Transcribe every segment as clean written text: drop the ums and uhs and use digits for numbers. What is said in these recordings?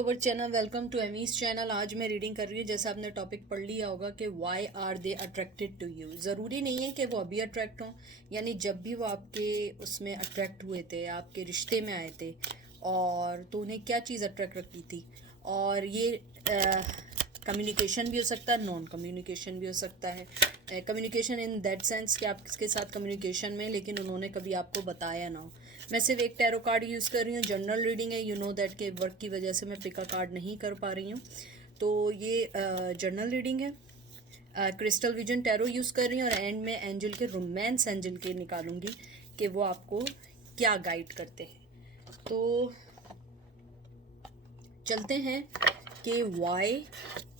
To our channel, welcome to Amy's channel. आज मैं reading कर रही हूँ। जैसे आपने टॉपिक पढ़ लिया होगा कि why are they attracted to you. ज़रूरी नहीं है कि वो अभी अट्रैक्ट हों, यानी जब भी वो आपके उसमें अट्रैक्ट हुए थे, आपके रिश्ते में आए थे, और तो उन्हें क्या चीज़ अट्रैक्ट रखती थी। और ये कम्युनिकेशन भी हो सकता है, नॉन कम्युनिकेशन भी हो सकता है। कम्युनिकेशन इन दैट सेंस कि आप किसके साथ कम्युनिकेशन में, लेकिन उन्होंने कभी आपको बताया ना हो। मैं सिर्फ एक टैरो कार्ड यूज़ कर रही हूँ, जनरल रीडिंग है। यू नो दैट के वर्क की वजह से मैं पिका कार्ड नहीं कर पा रही हूँ, तो ये जनरल रीडिंग है। क्रिस्टल विजन टैरो यूज़ कर रही हूँ, और एंड में एंजल के, रोमांस एंजल के निकालूंगी कि वो आपको क्या गाइड करते हैं। तो चलते हैं कि why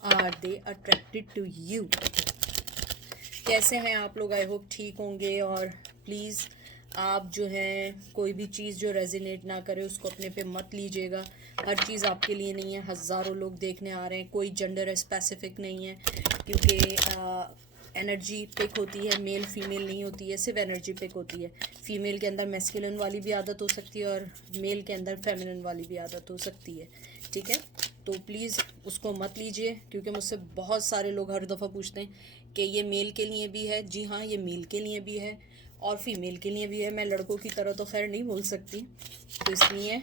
are they attracted to you. कैसे हैं आप लोग? आई होप ठीक होंगे। और प्लीज़ आप जो है कोई भी चीज़ जो रेजिनेट ना करे उसको अपने पे मत लीजिएगा। हर चीज़ आपके लिए नहीं है। हज़ारों लोग देखने आ रहे हैं, कोई जेंडर स्पेसिफिक नहीं है, क्योंकि एनर्जी पिक होती है, मेल फीमेल नहीं होती है, सिर्फ एनर्जी पिक होती है। फीमेल के अंदर मैस्कुलिन वाली भी आदत हो सकती है, और मेल के अंदर फेमिनिन वाली भी आदत हो सकती है। ठीक है, तो प्लीज़ उसको मत लीजिए, क्योंकि मुझसे बहुत सारे लोग हर दफ़ा पूछते हैं कि ये मेल के लिए भी है। जी हाँ, ये मेल के लिए भी है और फीमेल के लिए भी है। मैं लड़कों की तरह तो खैर नहीं बोल सकती, तो इसलिए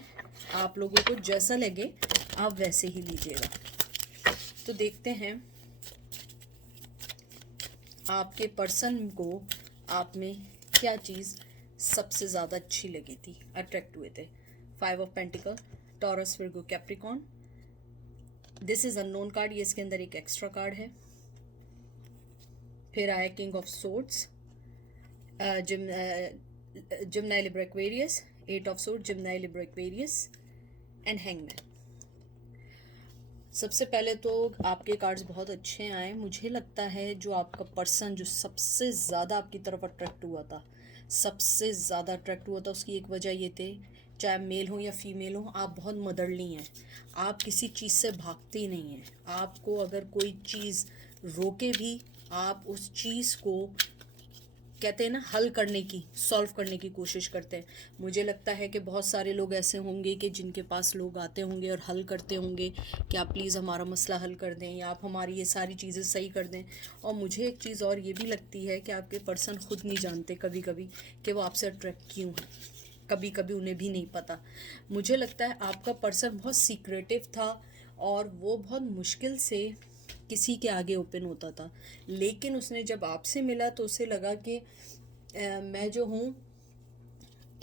आप लोगों को जैसा लगे आप वैसे ही लीजिएगा। तो देखते हैं आपके पर्सन को आप में क्या चीज़ सबसे ज़्यादा अच्छी लगी थी, अट्रैक्ट हुए थे। 5 of pentacle, Taurus, Virgo, Capricorn. This is unknown card, ये इसके अंदर एक एक्स्ट्रा कार्ड है। फिर आया king of swords, Gemini, Libra, Aquarius. 8 of sword, Gemini, Libra, Aquarius and hangman. सबसे पहले तो आपके कार्ड्स बहुत अच्छे आए। मुझे लगता है जो आपका पर्सन जो सबसे ज़्यादा आपकी तरफ अट्रैक्ट हुआ था, सबसे ज़्यादा अट्रैक्ट हुआ था, उसकी एक वजह ये थे, चाहे मेल हो या फीमेल हो, आप बहुत मदरली हैं। आप किसी चीज़ से भागते ही नहीं हैं। आपको अगर कोई चीज़ रोके भी, आप उस चीज़ को कहते हैं ना, हल करने की, सॉल्व करने की कोशिश करते हैं। मुझे लगता है कि बहुत सारे लोग ऐसे होंगे कि जिनके पास लोग आते होंगे और हल करते होंगे कि आप प्लीज़ हमारा मसला हल कर दें, या आप हमारी ये सारी चीज़ें सही कर दें। और मुझे एक चीज़ और ये भी लगती है कि आपके पर्सन खुद नहीं जानते कभी कभी कि वो आपसे अट्रैक्ट क्यों है। कभी कभी उन्हें भी नहीं पता। मुझे लगता है आपका पर्सन बहुत सीक्रेटिव था, और वो बहुत मुश्किल से किसी के आगे ओपन होता था। लेकिन उसने जब आपसे मिला तो उसे लगा कि मैं जो हूँ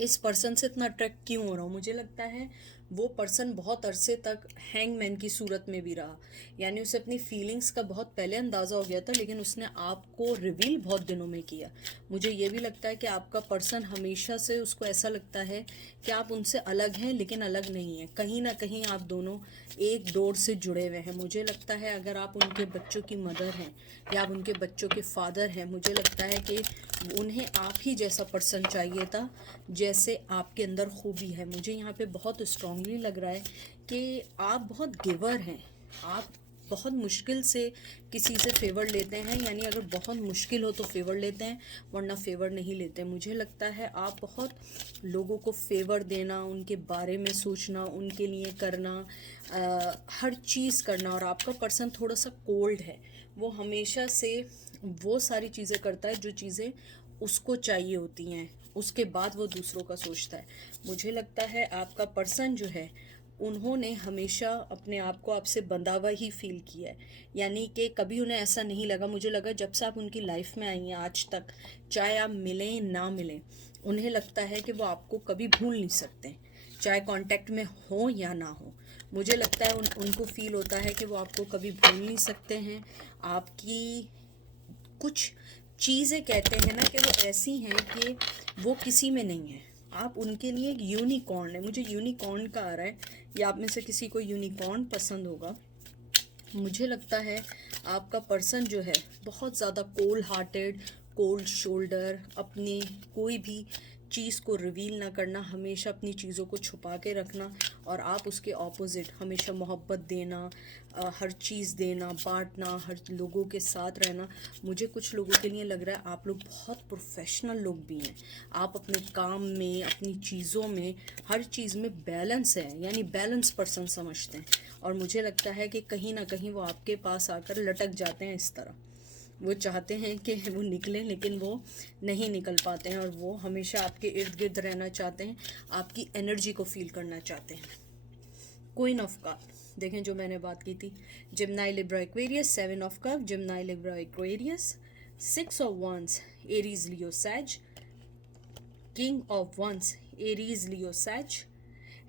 इस पर्सन से इतना अट्रैक्ट क्यों हो रहा हूँ। मुझे लगता है वो पर्सन बहुत अरसे तक हैंगमैन की सूरत में भी रहा, यानी उसे अपनी फीलिंग्स का बहुत पहले अंदाज़ा हो गया था, लेकिन उसने आपको रिवील बहुत दिनों में किया। मुझे ये भी लगता है कि आपका पर्सन हमेशा से उसको ऐसा लगता है कि आप उनसे अलग हैं, लेकिन अलग नहीं हैं। कहीं ना कहीं आप दोनों एक डोर से जुड़े हुए हैं। मुझे लगता है अगर आप उनके बच्चों की मदर हैं या आप उनके बच्चों के फादर हैं, मुझे लगता है कि उन्हें आप ही जैसा पर्सन चाहिए था जैसे आपके अंदर खूबी है। मुझे यहाँ पे बहुत स्ट्रांगली लग रहा है कि आप बहुत गिवर हैं। आप बहुत मुश्किल से किसी से फेवर लेते हैं, यानी अगर बहुत मुश्किल हो तो फेवर लेते हैं, वरना फेवर नहीं लेते। मुझे लगता है आप बहुत लोगों को फेवर देना, उनके बारे में सोचना, उनके लिए करना, हर चीज़ करना। और आपका पर्सन थोड़ा सा कोल्ड है, वो हमेशा से वो सारी चीज़ें करता है जो चीज़ें उसको चाहिए होती हैं, उसके बाद वो दूसरों का सोचता है। मुझे लगता है आपका पर्सन जो है, उन्होंने हमेशा अपने आप को आपसे बंधा हुआ ही फील किया है, यानी कि कभी उन्हें ऐसा नहीं लगा। मुझे लगा जब से आप उनकी लाइफ में आई हैं आज तक, चाहे आप मिलें ना मिलें, उन्हें लगता है कि वो आपको कभी भूल नहीं सकते, चाहे कांटेक्ट में हो या ना हो। मुझे लगता है उनको फील होता है कि वो आपको कभी भूल नहीं सकते हैं। आपकी कुछ चीज़ें कहते हैं ना कि वो ऐसी हैं कि वो किसी में नहीं है। आप उनके लिए एक यूनिकॉर्न है। मुझे यूनिकॉर्न का आ रहा है, या आप में से किसी को यूनिकॉर्न पसंद होगा। मुझे लगता है आपका पर्सन जो है बहुत ज़्यादा कोल्ड हार्टेड, कोल्ड शोल्डर, अपनी कोई भी चीज़ को रिवील ना करना, हमेशा अपनी चीज़ों को छुपा के रखना, और आप उसके ऑपोजिट हमेशा मोहब्बत देना, हर चीज़ देना, बांटना, हर लोगों के साथ रहना। मुझे कुछ लोगों के लिए लग रहा है आप लोग बहुत प्रोफेशनल लोग भी हैं। आप अपने काम में, अपनी चीज़ों में, हर चीज़ में बैलेंस है, यानी बैलेंस पर्सन समझते हैं। और मुझे लगता है कि कहीं ना कहीं वो आपके पास आकर लटक जाते हैं इस तरह। वो चाहते हैं कि वो निकलें लेकिन वो नहीं निकल पाते हैं, और वो हमेशा आपके इर्द गिर्द रहना चाहते हैं, आपकी एनर्जी को फील करना चाहते हैं। क्वीन ऑफ कप, देखें जो मैंने बात की थी, Gemini Libra Aquarius, 7 of cup Gemini Libra Aquarius, 6 of wands Aries Leo Sag, king of wands Aries Leo Sag,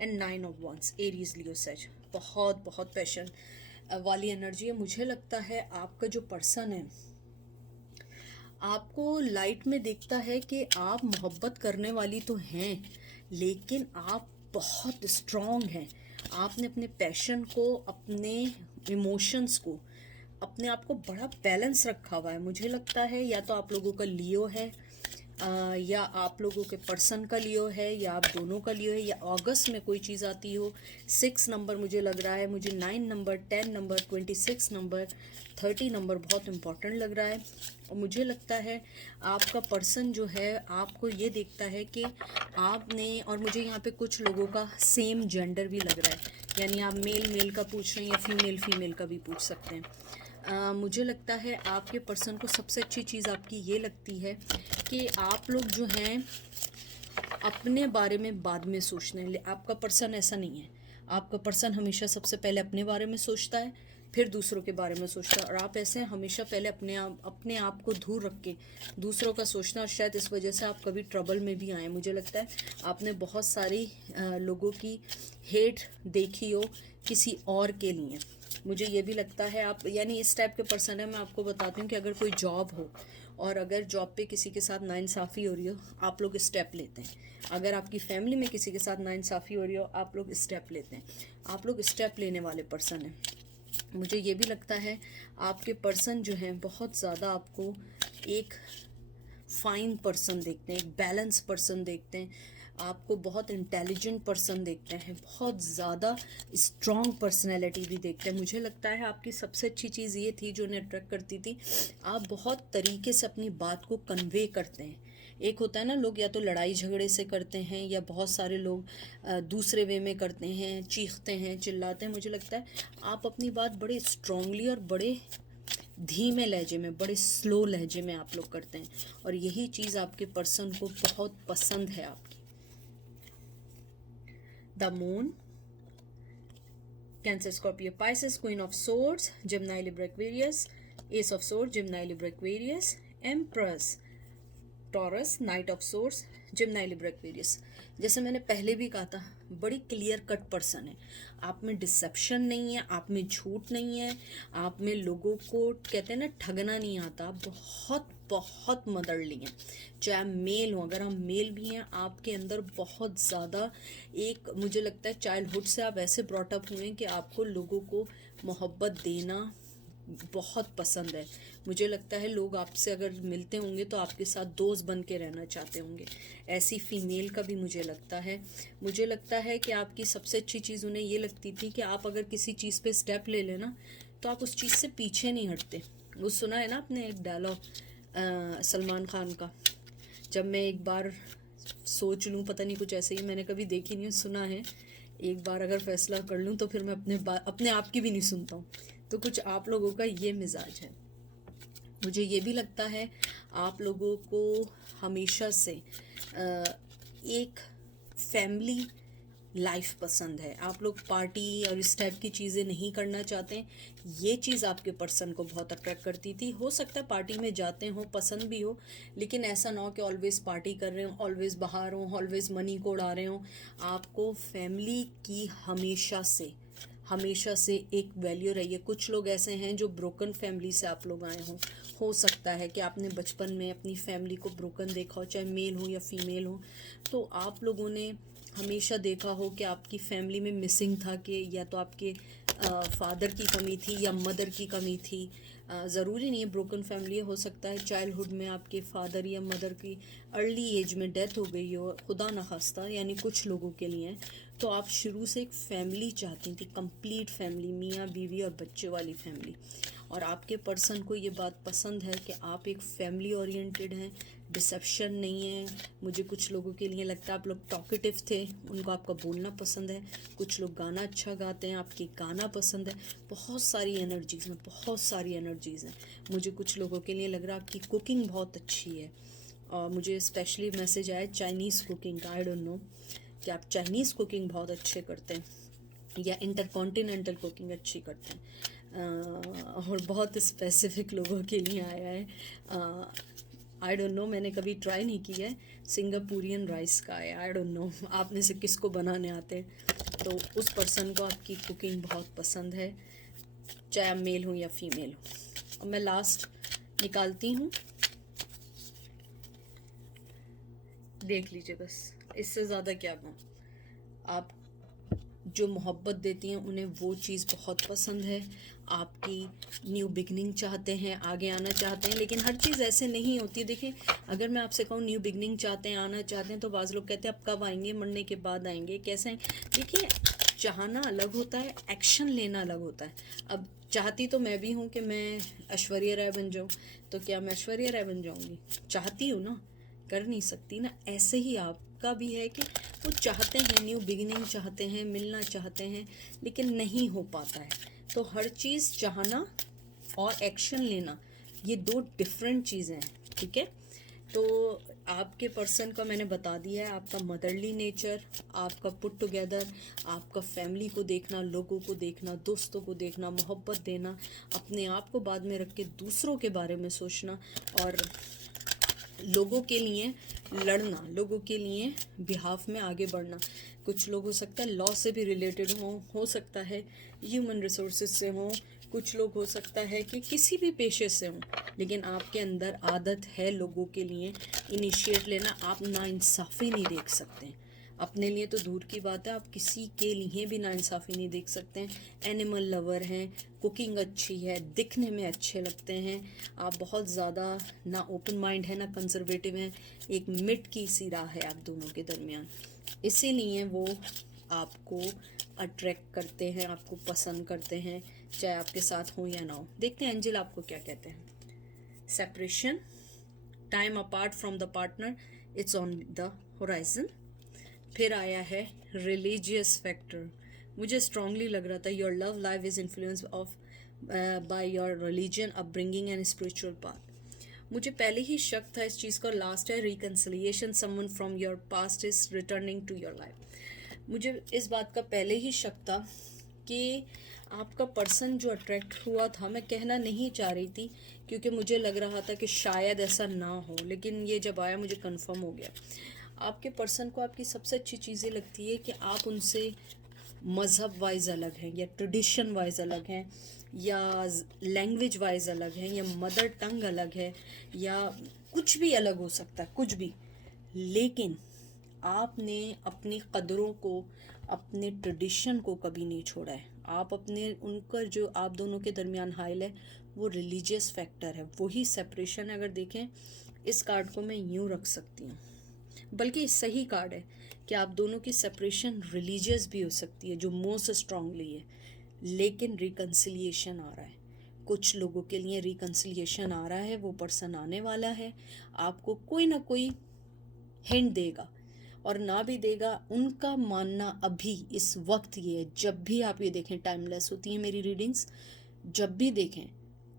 and 9 of wands Aries Leo Sag. बहुत बहुत पैशन वाली एनर्जी है। मुझे लगता है आपका जो पर्सन है आपको लाइट में देखता है कि आप मोहब्बत करने वाली तो हैं, लेकिन आप बहुत स्ट्रॉन्ग हैं। आपने अपने पैशन को, अपने इमोशंस को, अपने आप को बड़ा बैलेंस रखा हुआ है। मुझे लगता है या तो आप लोगों का लियो है, या आप लोगों के पर्सन का लियो है, या आप दोनों का लियो है, या अगस्त में कोई चीज़ आती हो। 6 नंबर मुझे लग रहा है, मुझे 9 नंबर, 10 नंबर, 26 नंबर, 30 नंबर बहुत इम्पॉर्टेंट लग रहा है। और मुझे लगता है आपका पर्सन जो है आपको ये देखता है कि आपने, और मुझे यहाँ पे कुछ लोगों का सेम जेंडर भी लग रहा है, यानी आप मेल मेल का पूछ रहे हैं या फीमेल फीमेल का भी पूछ सकते हैं। मुझे लगता है आपके पर्सन को सबसे अच्छी चीज़ आपकी ये लगती है कि आप लोग जो हैं अपने बारे में बाद में सोचते हैं। आपका पर्सन ऐसा नहीं है। आपका पर्सन हमेशा सबसे पहले अपने बारे में सोचता है, फिर दूसरों के बारे में सोचता है, और आप ऐसे हैं हमेशा पहले अपने आप को दूर रख के दूसरों का सोचना, और शायद इस वजह से आप कभी ट्रबल में भी आए। मुझे लगता है आपने बहुत सारी लोगों की हेट देखी हो किसी और के लिए। मुझे ये भी लगता है आप, यानी इस टाइप के पर्सन है। मैं आपको बताती हूँ कि अगर कोई जॉब हो और अगर जॉब पे किसी के साथ नाइंसाफ़ी हो रही हो, आप लोग स्टेप लेते हैं। अगर आपकी फैमिली में किसी के साथ नाइंसाफ़ी हो रही हो, आप लोग स्टेप लेते हैं। आप लोग स्टेप लेने वाले पर्सन हैं। मुझे ये भी लगता है आपके पर्सन जो हैं बहुत ज़्यादा आपको एक फाइन पर्सन देखते हैं, एक बैलेंस पर्सन देखते हैं, आपको बहुत इंटेलिजेंट पर्सन देखते हैं, बहुत ज़्यादा स्ट्रॉन्ग पर्सनैलिटी भी देखते हैं। मुझे लगता है आपकी सबसे अच्छी चीज़ ये थी जो उन्हें अट्रैक्ट करती थी, आप बहुत तरीके से अपनी बात को कन्वे करते हैं। एक होता है ना, लोग या तो लड़ाई झगड़े से करते हैं, या बहुत सारे लोग दूसरे वे में करते हैं, चीखते हैं, चिल्लाते हैं। मुझे लगता है आप अपनी बात बड़े स्ट्रांगली और बड़े धीमे लहजे में, बड़े स्लो लहजे में आप लोग करते हैं, और यही चीज़ आपके पर्सन को बहुत पसंद है आपकी। The Moon, Cancer Scorpio Pisces, queen of swords Gemini Libra Aquarius, ace of swords Gemini Libra Aquarius, empress Taurus, knight of swords Gemini Libra Aquarius. जैसे मैंने पहले भी कहा था, बड़ी क्लियर कट पर्सन है। आप में डिसेप्शन नहीं है, आप में झूठ नहीं है, आप में लोगों को कहते हैं ना ठगना नहीं आता। बहुत बहुत मदरली हैं, चाहे मेल हो। अगर हम मेल भी हैं, आपके अंदर बहुत ज़्यादा एक, मुझे लगता है चाइल्डहुड से आप ऐसे ब्रॉटअप हुए हैं कि आपको लोगों को मोहब्बत देना बहुत पसंद है। मुझे लगता है लोग आपसे अगर मिलते होंगे तो आपके साथ दोस्त बन के रहना चाहते होंगे। ऐसी फीमेल का भी मुझे लगता है। मुझे लगता है कि आपकी सबसे अच्छी चीज़ उन्हें ये लगती थी कि आप अगर किसी चीज़ पे स्टेप ले लेना तो आप उस चीज़ से पीछे नहीं हटते। वो सुना है ना आपने एक डायलॉग सलमान खान का, जब मैं एक बार सोच लूँ, पता नहीं कुछ ऐसे ही, मैंने कभी देखी नहीं, सुना है, एक बार अगर फैसला कर लूँ तो फिर मैं अपने आप की भी नहीं सुनता हूँ। तो कुछ आप लोगों का ये मिजाज है। मुझे ये भी लगता है आप लोगों को हमेशा से एक फैमिली लाइफ पसंद है। आप लोग पार्टी और इस टाइप की चीज़ें नहीं करना चाहते। ये चीज़ आपके पर्सन को बहुत अट्रैक्ट करती थी। हो सकता है पार्टी में जाते हो, पसंद भी हो, लेकिन ऐसा ना हो कि ऑलवेज़ पार्टी कर रहे हो, ऑलवेज़ बाहर हो, ऑलवेज़ मनी को उड़ा रहे हो। आपको फैमिली की हमेशा से एक वैल्यू रही है। कुछ लोग ऐसे हैं जो ब्रोकन फैमिली से आप लोग आए हों। हो सकता है कि आपने बचपन में अपनी फैमिली को ब्रोकन देखा हो, चाहे मेल हो या फीमेल हो। तो आप लोगों ने हमेशा देखा हो कि आपकी फैमिली में मिसिंग था, कि या तो आपके फादर की कमी थी या मदर की कमी थी। ज़रूरी नहीं है ब्रोकन फैमिली, हो सकता है चाइल्डहुड में आपके फादर या मदर की अर्ली एज में डेथ हो गई हो, खुदा न खास्ता, यानी कुछ लोगों के लिए। तो आप शुरू से एक फैमिली चाहती थी, कंप्लीट फैमिली, मियाँ बीवी और बच्चे वाली फैमिली। और आपके पर्सन को ये बात पसंद है कि आप एक फैमिली ओरिएंटेड हैं, डिसेप्शन नहीं है। मुझे कुछ लोगों के लिए लगता है आप लोग टॉकेटिव थे, उनको आपका बोलना पसंद है। कुछ लोग गाना अच्छा गाते हैं, आपके गाना पसंद है। बहुत सारी एनर्जीज़ में, बहुत सारी एनर्जीज़ हैं। मुझे कुछ लोगों के लिए लग रहा है आपकी कुकिंग बहुत अच्छी है। और मुझे स्पेशली मैसेज आया चाइनीज़ कुकिंग का। आई डोंट नो कि आप चाइनीज़ कुकिंग बहुत अच्छे करते हैं या इंटरकॉन्टिनेंटल कुकिंग अच्छी करते हैं। और बहुत स्पेसिफिक लोगों के लिए आया है। आई डोंट नो, मैंने कभी ट्राई नहीं किया है। सिंगापुरियन राइस का है। आई डोंट नो आप में से किसको बनाने आते हैं। तो उस पर्सन को आपकी कुकिंग बहुत पसंद है, चाहे आप मेल हो या फीमेल हो। और मैं लास्ट निकालती हूँ, देख लीजिए बस, इससे ज़्यादा क्या कहूँ। आप जो मोहब्बत देती हैं उन्हें वो चीज़ बहुत पसंद है। आपकी न्यू बिगनिंग चाहते हैं, आगे आना चाहते हैं, लेकिन हर चीज़ ऐसे नहीं होती। देखिए, अगर मैं आपसे कहूँ न्यू बिगनिंग चाहते हैं, आना चाहते हैं, तो बाज़ लोग कहते हैं अब कब आएंगे, मरने के बाद आएंगे, कैसे आएंगे। देखिए, चाहना अलग होता है, एक्शन लेना अलग होता है। अब चाहती तो मैं भी हूँ कि मैं ऐश्वर्या राय बन जाऊँ, तो क्या मैं ऐश्वर्या राय बन जाऊँगी? चाहती हूँ ना, कर नहीं सकती ना। ऐसे ही आपका भी है कि वो चाहते हैं, न्यू बिगिनिंग चाहते हैं, मिलना चाहते हैं, लेकिन नहीं हो पाता है। तो हर चीज़ चाहना और एक्शन लेना, ये दो डिफरेंट चीज़ें हैं, ठीक है। तो आपके पर्सन का मैंने बता दिया है, आपका मदरली नेचर, आपका पुट टुगेदर, आपका फैमिली को देखना, लोगों को देखना, दोस्तों को देखना, मोहब्बत देना, अपने आप को बाद में रख के दूसरों के बारे में सोचना, और लोगों के लिए लड़ना, लोगों के लिए बिहाफ में आगे बढ़ना। कुछ लोग हो सकता है लॉ से भी रिलेटेड हो सकता है ह्यूमन रिसोर्सेज से हो, कुछ लोग हो सकता है कि किसी भी पेशे से हो, लेकिन आपके अंदर आदत है लोगों के लिए इनिशिएट लेना। आप नाइंसाफ़ी नहीं देख सकते, अपने लिए तो दूर की बात है, आप किसी के लिए भी नाइंसाफ़ी नहीं देख सकते हैं। एनिमल लवर हैं, कुकिंग अच्छी है, दिखने में अच्छे लगते हैं, आप बहुत ज़्यादा ना ओपन माइंड है ना कंजर्वेटिव हैं, एक मिड की सी राह है आप दोनों के दरमियान। इसीलिए वो आपको अट्रैक्ट करते हैं, आपको पसंद करते हैं, चाहे आपके साथ हो या ना हो। देखते हैं एंजल आपको क्या कहते हैं। Separation, time apart from the partner, it's on the horizon. फिर आया है रिलीजियस फैक्टर। मुझे स्ट्रांगली लग रहा था your love life is influence of by your religion, upbringing and spiritual path. मुझे पहले ही शक था इस चीज़ का। लास्ट है reconciliation, someone from your past is returning to your life. मुझे इस बात का पहले ही शक था कि आपका पर्सन जो अट्रैक्ट हुआ था, मैं कहना नहीं चाह रही थी क्योंकि मुझे लग रहा था कि शायद ऐसा ना हो, लेकिन ये जब आया मुझे कंफर्म हो गया। आपके पर्सन को आपकी सबसे अच्छी चीज़ें लगती है कि आप उनसे मज़हब वाइज अलग हैं, या ट्रेडिशन वाइज अलग हैं, या लैंग्वेज वाइज अलग हैं, या मदर टंग अलग है, या कुछ भी अलग हो सकता है, कुछ भी। लेकिन आपने अपनी कदरों को, अपने ट्रेडिशन को कभी नहीं छोड़ा है। आप अपने, उनका जो आप दोनों के दरमियान हाइल है वो रिलीजियस फैक्टर है, वही सेपरेशन है। अगर देखें इस कार्ड को मैं यूँ रख सकती हूँ, बल्कि सही कार्ड है कि आप दोनों की सेपरेशन रिलीजियस भी हो सकती है, जो मोस्ट स्ट्रांगली है, लेकिन रिकन्सिलिएशन आ रहा है। कुछ लोगों के लिए रिकन्सिलिएशन आ रहा है, वो पर्सन आने वाला है, आपको कोई ना कोई हिंट देगा, और ना भी देगा, उनका मानना अभी इस वक्त ये है। जब भी आप ये देखें, टाइमलेस होती है मेरी रीडिंग्स, जब भी देखें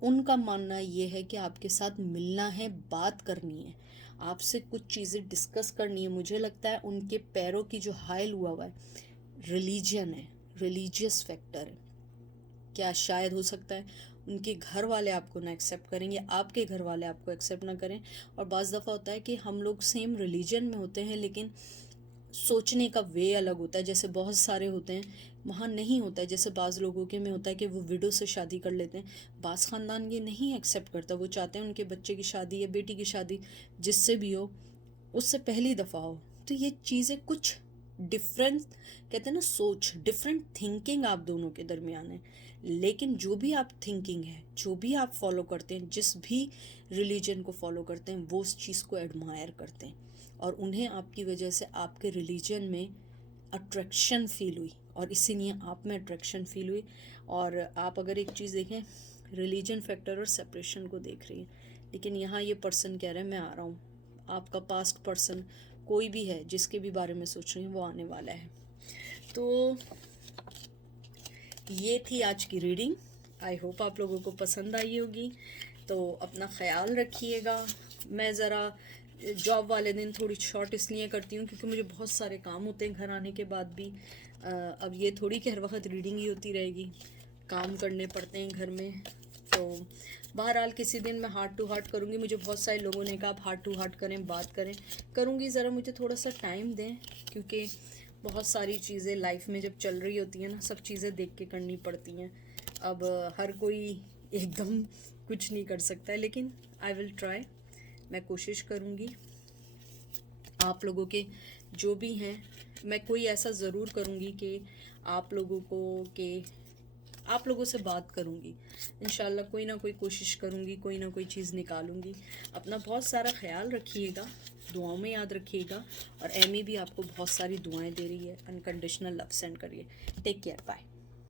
उनका मानना ये है कि आपके साथ मिलना है, बात करनी है, आपसे कुछ चीज़ें डिस्कस करनी है। मुझे लगता है उनके पैरों की जो हाइल हुआ है रिलीजन है, रिलीजियस फैक्टर है। क्या शायद हो सकता है उनके घर वाले आपको ना एक्सेप्ट करें, या आपके घर वाले आपको एक्सेप्ट ना करें। और बाज़ दफ़ा होता है कि हम लोग सेम रिलीजन में होते हैं, लेकिन सोचने का वे अलग होता है। जैसे बहुत सारे होते हैं, वहाँ नहीं होता है। जैसे बाज़ लोगों के में होता है कि वो विडो से शादी कर लेते हैं, बाज़ ख़ानदान ये नहीं एक्सेप्ट करता। वो चाहते हैं उनके बच्चे की शादी या बेटी की शादी जिससे भी हो, उससे पहली दफ़ा हो। तो ये चीज़ें कुछ डिफरेंट, कहते हैं ना, सोच, डिफरेंट थिंकिंग आप दोनों के दरमियान है। लेकिन जो भी आप थिंकिंग है, जो भी आप फॉलो करते हैं, जिस भी रिलीजन को फॉलो करते हैं, वो उस चीज़ को एडमायर करते हैं, और उन्हें आपकी वजह से आपके रिलीजन में अट्रैक्शन फील हुई, और इसीलिए आप में अट्रैक्शन फील हुई। और आप अगर एक चीज़ देखें, रिलीजन फैक्टर और सेपरेशन को देख रही है, लेकिन यहाँ ये पर्सन कह रहा है मैं आ रहा हूँ। आपका पास्ट पर्सन कोई भी है जिसके भी बारे में सोच रही हैं वो आने वाला है। तो ये थी आज की रीडिंग। आई होप आप लोगों को पसंद आई होगी। तो अपना ख्याल रखिएगा। मैं ज़रा जॉब वाले दिन थोड़ी शॉर्ट इसलिए करती हूँ क्योंकि मुझे बहुत सारे काम होते हैं घर आने के बाद भी। अब ये थोड़ी कि हर वक्त रीडिंग ही होती रहेगी, काम करने पड़ते हैं घर में। तो बहरहाल किसी दिन मैं हार्ट टू हार्ट करूँगी। मुझे बहुत सारे लोगों ने कहा आप हार्ट टू हार्ट करें, बात करें। करूँगी, ज़रा मुझे थोड़ा सा टाइम दें क्योंकि बहुत सारी चीज़ें लाइफ में जब चल रही होती हैं ना, सब चीज़ें देख के करनी पड़ती हैं। अब हर कोई एकदम कुछ नहीं कर सकता है, लेकिन आई विल ट्राई, मैं कोशिश करूँगी। आप लोगों के जो भी हैं, मैं कोई ऐसा ज़रूर करूँगी कि आप लोगों से बात करूँगी। इंशाल्लाह कोई ना कोई कोशिश करूँगी, कोई ना कोई चीज़ निकालूँगी। अपना बहुत सारा ख्याल रखिएगा, दुआओं में याद रखिएगा। और एमी भी आपको बहुत सारी दुआएं दे रही है। अनकंडीशनल लव सेंड करिए। Take care, bye.